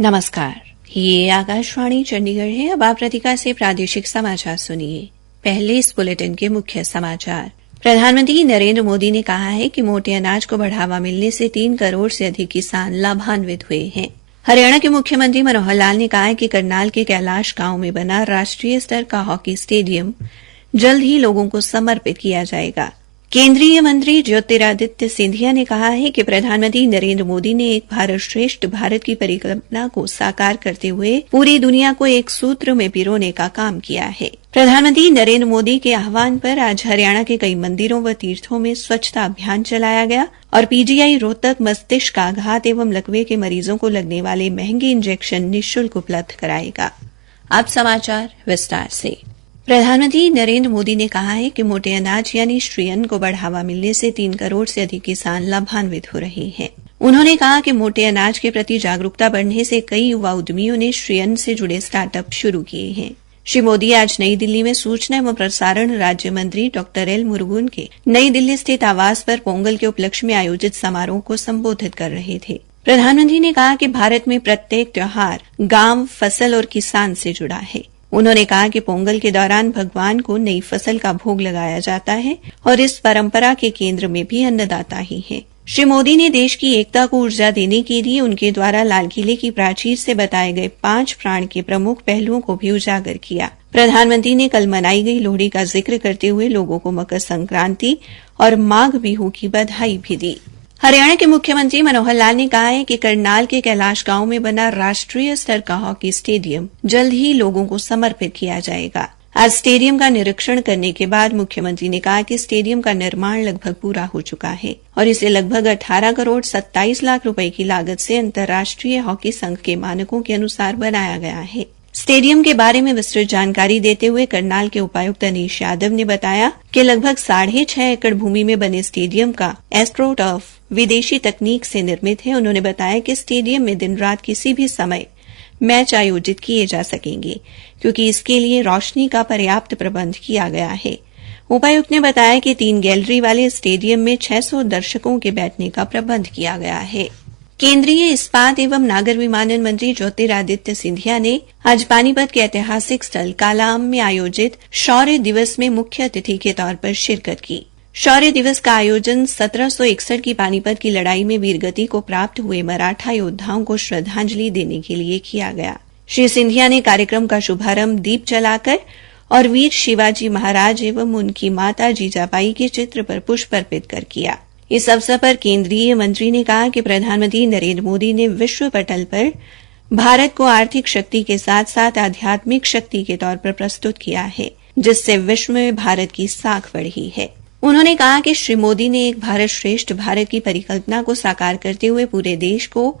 नमस्कार, ये आकाशवाणी चंडीगढ़ है। अब आप रतिका से प्रादेशिक समाचार सुनिए। पहले इस बुलेटिन के मुख्य समाचार। प्रधानमंत्री नरेंद्र मोदी ने कहा है कि मोटे अनाज को बढ़ावा मिलने से 3 करोड़ से अधिक किसान लाभान्वित हुए हैं। हरियाणा के मुख्यमंत्री मनोहर लाल ने कहा है कि करनाल के कैलाश गांव में बना राष्ट्रीय स्तर का हॉकी स्टेडियम जल्द ही लोगों को समर्पित किया जाएगा। केंद्रीय मंत्री ज्योतिरादित्य सिंधिया ने कहा है कि प्रधानमंत्री नरेंद्र मोदी ने एक भारत श्रेष्ठ भारत की परिकल्पना को साकार करते हुए पूरी दुनिया को एक सूत्र में पिरोने का काम किया है। प्रधानमंत्री नरेंद्र मोदी के आह्वान पर आज हरियाणा के कई मंदिरों व तीर्थों में स्वच्छता अभियान चलाया गया और पीजीआई रोहतक मस्तिष्क आघात एवं लकवे के मरीजों को लगने वाले महंगे इंजेक्शन निःशुल्क उपलब्ध कराएगा। अब समाचार विस्तार से। प्रधानमंत्री नरेंद्र मोदी ने कहा है कि मोटे अनाज यानी श्रीअन्न को बढ़ावा मिलने से 3 करोड़ से अधिक किसान लाभान्वित हो रहे हैं। उन्होंने कहा कि मोटे अनाज के प्रति जागरूकता बढ़ने से कई युवा उद्यमियों ने श्रीअन्न से जुड़े स्टार्टअप शुरू किए हैं। श्री मोदी आज नई दिल्ली में सूचना एवं प्रसारण राज्य मंत्री डॉक्टर एल मुरुगन के नई दिल्ली स्थित आवास पर पोंगल के उपलक्ष्य में आयोजित समारोह को संबोधित कर रहे थे। प्रधानमंत्री ने कहा कि भारत में प्रत्येक त्योहार गांव, फसल और किसान से जुड़ा है। उन्होंने कहा कि पोंगल के दौरान भगवान को नई फसल का भोग लगाया जाता है और इस परंपरा के केंद्र में भी अन्नदाता ही है। श्री मोदी ने देश की एकता को ऊर्जा देने के लिए उनके द्वारा लाल किले की प्राचीर से बताए गए 5 प्राण के प्रमुख पहलुओं को भी उजागर किया। प्रधानमंत्री ने कल मनाई गई लोहड़ी का जिक्र करते हुए लोगों को मकर संक्रांति और माघ बिहू की बधाई भी दी। हरियाणा के मुख्यमंत्री मनोहर लाल ने कहा है कि करनाल के कैलाश गांव में बना राष्ट्रीय स्तर का हॉकी स्टेडियम जल्द ही लोगों को समर्पित किया जाएगा। आज स्टेडियम का निरीक्षण करने के बाद मुख्यमंत्री ने कहा कि स्टेडियम का निर्माण लगभग पूरा हो चुका है और इसे लगभग 18 करोड़ 27 लाख रुपए की लागत से अंतर्राष्ट्रीय हॉकी संघ के मानकों के अनुसार बनाया गया है। स्टेडियम के बारे में विस्तृत जानकारी देते हुए करनाल के उपायुक्त अनीश यादव ने बताया कि लगभग 6.5 एकड़ भूमि में बने स्टेडियम का एस्ट्रोटर्फ विदेशी तकनीक से निर्मित है। उन्होंने बताया कि स्टेडियम में दिन रात किसी भी समय मैच आयोजित किए जा सकेंगे क्योंकि इसके लिए रोशनी का पर्याप्त प्रबंध किया गया है। उपायुक्त ने बताया कि 3 गैलरी वाले स्टेडियम में 600 दर्शकों के बैठने का प्रबंध किया गया है। केंद्रीय इस्पात एवं नागर विमानन मंत्री ज्योतिरादित्य सिंधिया ने आज पानीपत के ऐतिहासिक स्थल कालाअंब में आयोजित शौर्य दिवस में मुख्य अतिथि के तौर पर शिरकत की। शौर्य दिवस का आयोजन 1761 की पानीपत की लड़ाई में वीरगति को प्राप्त हुए मराठा योद्धाओं को श्रद्धांजलि देने के लिए किया गया। श्री सिंधिया ने कार्यक्रम का शुभारंभ दीप जलाकर और वीर शिवाजी महाराज एवं उनकी माता जीजाबाई के चित्र पर पुष्प अर्पित कर किया। इस अवसर पर केंद्रीय मंत्री ने कहा कि प्रधानमंत्री नरेंद्र मोदी ने विश्व पटल पर भारत को आर्थिक शक्ति के साथ साथ आध्यात्मिक शक्ति के तौर पर प्रस्तुत किया है, जिससे विश्व में भारत की साख बढ़ी है। उन्होंने कहा कि श्री मोदी ने एक भारत श्रेष्ठ भारत की परिकल्पना को साकार करते हुए पूरे देश को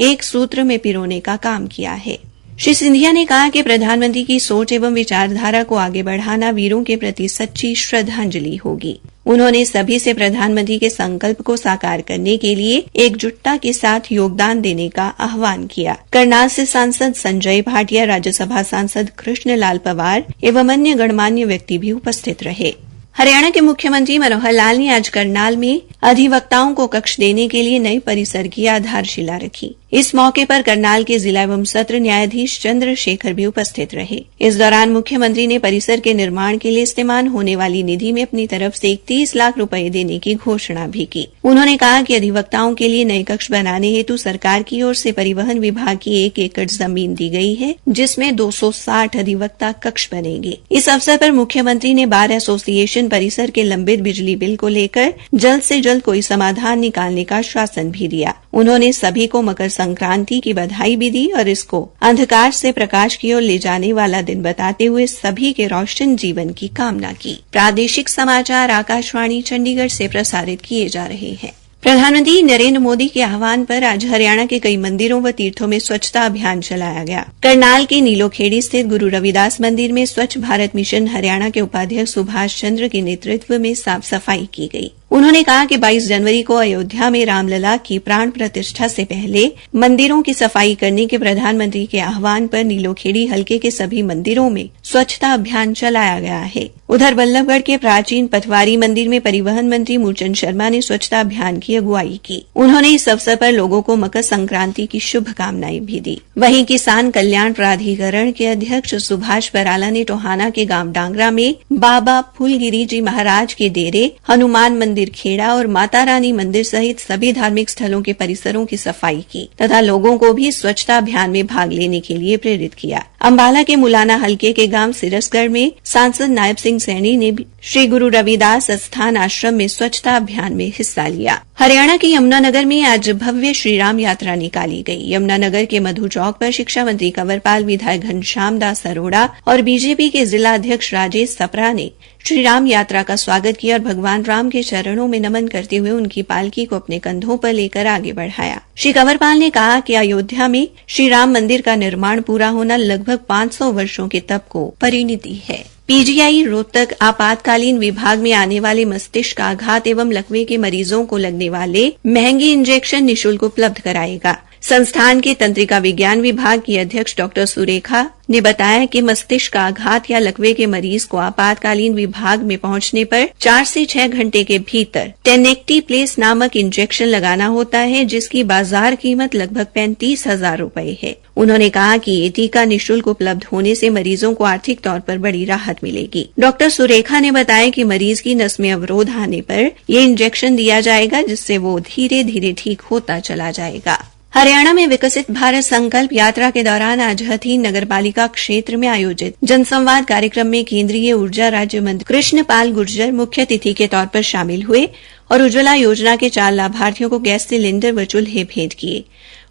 एक सूत्र में पिरोने का काम किया है। श्री सिंधिया ने कहा कि प्रधानमंत्री की सोच एवं विचारधारा को आगे बढ़ाना वीरों के प्रति सच्ची श्रद्धांजलि होगी। उन्होंने सभी से प्रधानमंत्री के संकल्प को साकार करने के लिए एकजुटता के साथ योगदान देने का आह्वान किया। करनाल से सांसद संजय भाटिया, राज्यसभा सांसद कृष्णलाल पंवार एवं अन्य गणमान्य व्यक्ति भी उपस्थित रहे। हरियाणा के मुख्यमंत्री मनोहर लाल ने आज करनाल में अधिवक्ताओं को कक्ष देने के लिए नए परिसर की आधारशिला रखी। इस मौके पर करनाल के जिला एवं सत्र न्यायाधीश चंद्रशेखर भी उपस्थित रहे। इस दौरान मुख्यमंत्री ने परिसर के निर्माण के लिए इस्तेमाल होने वाली निधि में अपनी तरफ से 31 लाख रुपए देने की घोषणा भी की। उन्होंने कहा कि अधिवक्ताओं के लिए नए कक्ष बनाने हेतु सरकार की ओर से परिवहन विभाग की 1 एकड़ जमीन दी गई है, जिसमें 260 अधिवक्ता कक्ष बनेंगे। इस अवसर पर मुख्यमंत्री ने बार एसोसिएशन परिसर के लंबित बिजली बिल को लेकर जल्द से जल्द कोई समाधान निकालने का आश्वासन भी दिया। उन्होंने सभी को मकर संक्रांति की बधाई भी दी और इसको अंधकार से प्रकाश की ओर ले जाने वाला दिन बताते हुए सभी के रोशन जीवन की कामना की। प्रादेशिक समाचार आकाशवाणी चंडीगढ़ से प्रसारित किए जा रहे हैं। प्रधानमंत्री नरेंद्र मोदी के आह्वान पर आज हरियाणा के कई मंदिरों व तीर्थों में स्वच्छता अभियान चलाया गया। करनाल के नीलोखेड़ी स्थित गुरु रविदास मंदिर में स्वच्छ भारत मिशन हरियाणा के उपाध्यक्ष सुभाष चंद्र के नेतृत्व में साफ सफाई की गई। उन्होंने कहा कि 22 जनवरी को अयोध्या में रामलला की प्राण प्रतिष्ठा से पहले मंदिरों की सफाई करने के प्रधानमंत्री के आह्वान पर नीलोखेड़ी हलके के सभी मंदिरों में स्वच्छता अभियान चलाया गया है। उधर बल्लभगढ़ के प्राचीन पटवारी मंदिर में परिवहन मंत्री मूलचंद शर्मा ने स्वच्छता अभियान की अगुवाई की। उन्होंने इस अवसर पर लोगों को मकर संक्रांति की शुभकामनाएं भी दी। वहीं किसान कल्याण प्राधिकरण के अध्यक्ष सुभाष बराला ने टोहाना के गांव डांगरा में बाबा फूलगिरी जी महाराज के डेरे, हनुमान मंदिर खेड़ा और माता रानी मंदिर सहित सभी धार्मिक स्थलों के परिसरों की सफाई की तथा लोगों को भी स्वच्छता अभियान में भाग लेने के लिए प्रेरित किया। अंबाला के मुलाना हलके के गांव सिरसगढ़ में सांसद नायब सिंह सैनी ने भी श्री गुरु रविदास स्थान आश्रम में स्वच्छता अभियान में हिस्सा लिया। हरियाणा के यमुनानगर में आज भव्य श्रीराम यात्रा निकाली गई। यमुनानगर के मधु चौक पर शिक्षा मंत्री कंवरपाल, विधायक घनश्याम दास अरोड़ा और बीजेपी के जिला अध्यक्ष राजेश सप्रा ने श्रीराम यात्रा का स्वागत किया और भगवान राम के चरणों में नमन करते हुए उनकी पालकी को अपने कंधों पर लेकर आगे बढ़ाया। श्री कंवरपाल ने कहा कि अयोध्या में श्री राम मंदिर का निर्माण पूरा होना लगभग 500 वर्षों के तप को परिणति है। पीजीआई रोहतक आपातकालीन विभाग में आने वाले मस्तिष्क आघात एवं लकवे के मरीजों को लगने वाले महंगे इंजेक्शन निःशुल्क उपलब्ध कराएगा। संस्थान के तंत्रिका विज्ञान विभाग की अध्यक्ष डॉ सुरेखा ने बताया कि मस्तिष्क आघात या लकवे के मरीज को आपातकालीन विभाग में पहुंचने पर 4 से 6 घंटे के भीतर टेनेक्टिप्लेस नामक इंजेक्शन लगाना होता है, जिसकी बाजार कीमत लगभग 35,000 रुपए है। उन्होंने कहा कि ये टीका निःशुल्क उपलब्ध होने से मरीजों को आर्थिक तौर पर बड़ी राहत मिलेगी। डॉ सुरेखा ने बताया कि मरीज की नस में अवरोध आने पर यह इंजेक्शन दिया जाएगा, जिससे वो धीरे धीरे ठीक होता चला जाएगा। हरियाणा में विकसित भारत संकल्प यात्रा के दौरान आज हथीन नगरपालिका क्षेत्र में आयोजित जनसंवाद कार्यक्रम में केंद्रीय ऊर्जा राज्य मंत्री कृष्ण पाल गुर्जर मुख्य अतिथि के तौर पर शामिल हुए और उज्ज्वला योजना के 4 लाभार्थियों को गैस सिलेंडर व चूल्हे भेंट किए।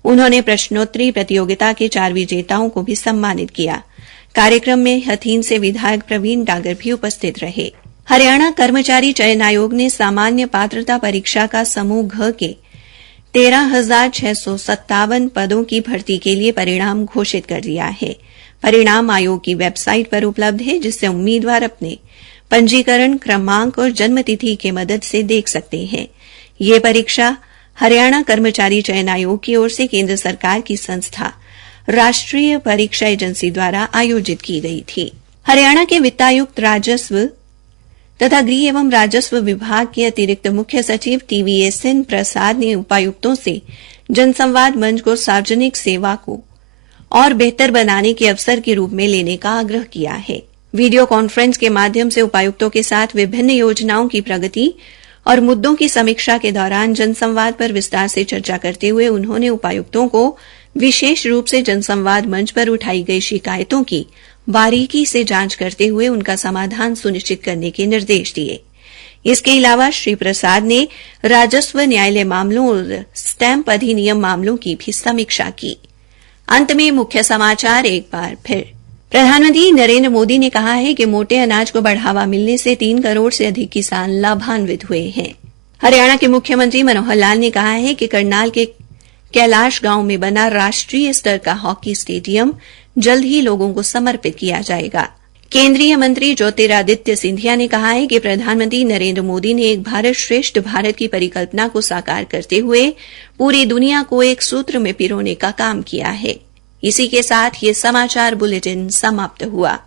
उन्होंने प्रश्नोत्तरी प्रतियोगिता के 4 विजेताओं को भी सम्मानित किया। कार्यक्रम में हथीन से विधायक प्रवीण डागर भी उपस्थित रहे। हरियाणा कर्मचारी चयन आयोग ने सामान्य पात्रता परीक्षा का समूह घ के 13,657 पदों की भर्ती के लिए परिणाम घोषित कर दिया है। परिणाम आयोग की वेबसाइट पर उपलब्ध है, जिससे उम्मीदवार अपने पंजीकरण क्रमांक और जन्म तिथि की मदद से देख सकते हैं। ये परीक्षा हरियाणा कर्मचारी चयन आयोग की ओर से केंद्र सरकार की संस्था राष्ट्रीय परीक्षा एजेंसी द्वारा आयोजित की गई थी। हरियाणा के वित्तायुक्त राजस्व तथा गृह एवं राजस्व विभाग के अतिरिक्त मुख्य सचिव TVSN प्रसाद ने उपायुक्तों से जनसंवाद मंच को सार्वजनिक सेवा को और बेहतर बनाने के अवसर के रूप में लेने का आग्रह किया है। वीडियो कॉन्फ्रेंस के माध्यम से उपायुक्तों के साथ विभिन्न योजनाओं की प्रगति और मुद्दों की समीक्षा के दौरान जनसंवाद पर विस्तार से चर्चा करते हुए उन्होंने उपायुक्तों को विशेष रूप से जनसंवाद मंच पर उठाई गई शिकायतों की बारीकी से जांच करते हुए उनका समाधान सुनिश्चित करने के निर्देश दिए। इसके अलावा श्री प्रसाद ने राजस्व न्यायालय मामलों और स्टैंप अधिनियम मामलों की भी समीक्षा की। अंत में मुख्य समाचार एक बार फिर। प्रधानमंत्री नरेंद्र मोदी ने कहा है कि मोटे अनाज को बढ़ावा मिलने से 3 करोड़ से अधिक किसान लाभान्वित हुए हैं। हरियाणा के मुख्यमंत्री मनोहर लाल ने कहा है कि करनाल के कैलाश गांव में बना राष्ट्रीय स्तर का हॉकी स्टेडियम जल्द ही लोगों को समर्पित किया जाएगा। केंद्रीय मंत्री ज्योतिरादित्य सिंधिया ने कहा है कि प्रधानमंत्री नरेंद्र मोदी ने एक भारत श्रेष्ठ भारत की परिकल्पना को साकार करते हुए पूरी दुनिया को एक सूत्र में पिरोने का काम किया है। इसी के साथ ये समाचार बुलेटिन समाप्त हुआ।